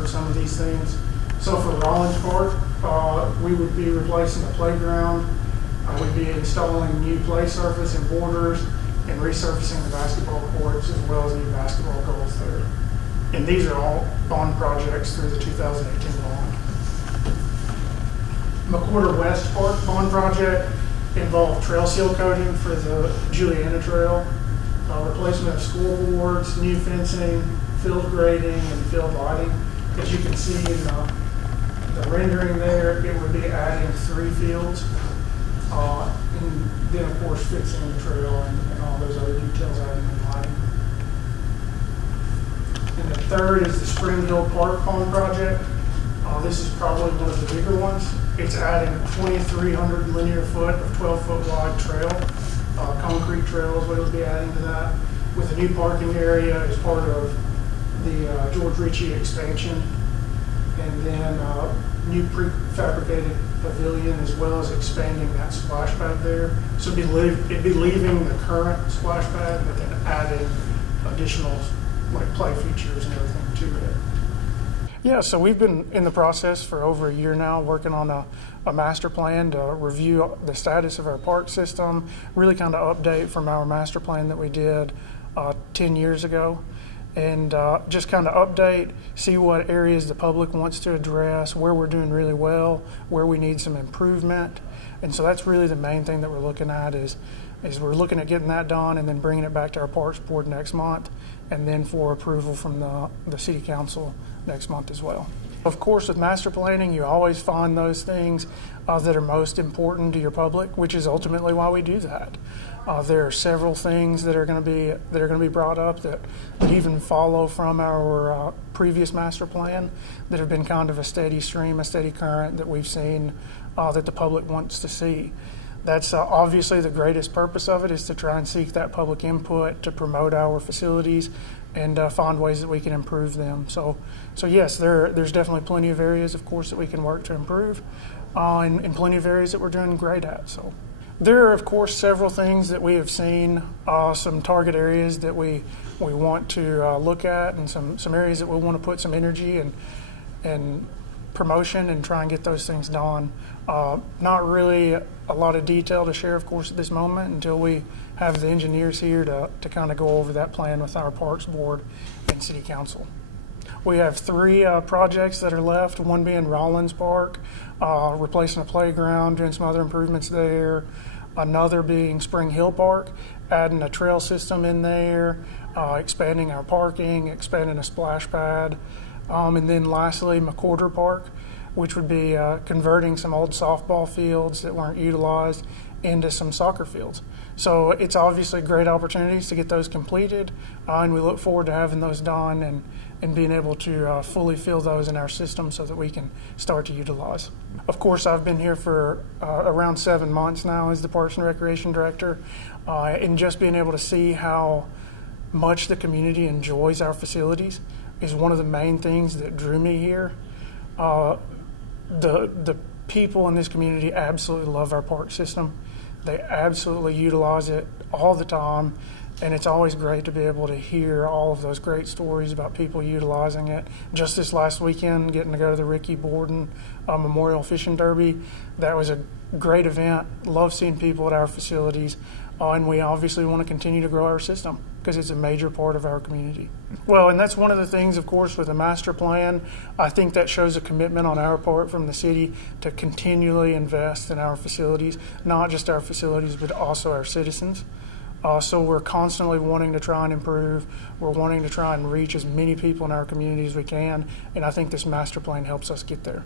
heard some of these things. So for Rollins Park, we would be replacing the playground. We'd be installing new play surface and borders and resurfacing the basketball courts as well as new basketball goals there. And these are all bond projects through the 2018 bond. McWhorter West Park bond project involved trail seal coating for the Juliana Trail, replacement of scoreboards, new fencing, field grading, and field lighting. As you can see in the rendering there, it would be adding 3 fields, and then of course fixing the trail and all those other details adding in lighting. And the third is the Spring Hill Park Pond project. This is probably one of the bigger ones. It's adding 2,300 linear foot of 12-foot wide trail, concrete trails we will be adding to that, with a new parking area as part of the George Ritchie expansion, and then new prefabricated pavilion as well as expanding that splash pad there. So it'd be leaving the current splash pad, but then adding additional like play features and everything to it. Yeah, so we've been in the process for over a year now, working on a master plan to review the status of our park system, really kind of update from our master plan that we did 10 years ago, and just kind of update, see what areas the public wants to address, where we're doing really well, where we need some improvement. And so that's really the main thing that we're looking at is we're looking at getting that done and then bringing it back to our Parks Board next month, and then for approval from the City Council next month as well. Of course, with master planning, you always find those things that are most important to your public, which is ultimately why we do that. There are several things that are going to be brought up that even follow from our previous master plan that have been kind of a steady stream, a steady current that we've seen that the public wants to see. That's obviously the greatest purpose of it, is to try and seek that public input to promote our facilities and find ways that we can improve them. So yes, there's definitely plenty of areas, of course, that we can work to improve, and plenty of areas that we're doing great at. So there are, of course, several things that we have seen, some target areas that we want to look at, and some areas that we want to put some energy and promotion and try and get those things done. Not really a lot of detail to share, of course, at this moment until we have the engineers here to kind of go over that plan with our Parks Board and City Council. We have 3 projects that are left, one being Rollins Park, replacing a playground, doing some other improvements there. Another being Spring Hill Park, adding a trail system in there, expanding our parking, expanding a splash pad. And then lastly, McWhorter Park, which would be converting some old softball fields that weren't utilized into some soccer fields. So it's obviously great opportunities to get those completed, and we look forward to having those done and being able to fully fill those in our system so that we can start to utilize. Of course, I've been here for around 7 months now as the Parks and Recreation Director, and just being able to see how much the community enjoys our facilities is one of the main things that drew me here. The people in this community absolutely love our park system. They absolutely utilize it all the time, and it's always great to be able to hear all of those great stories about people utilizing it. Just this last weekend, getting to go to the Ricky Borden Memorial Fishing Derby, that was a great event. Love seeing people at our facilities, and we obviously want to continue to grow our system because it's a major part of our community. Well, and that's one of the things, of course, with the master plan. I think that shows a commitment on our part from the city to continually invest in our facilities, not just our facilities, but also our citizens. So we're constantly wanting to try and improve. We're wanting to try and reach as many people in our community as we can, and I think this master plan helps us get there.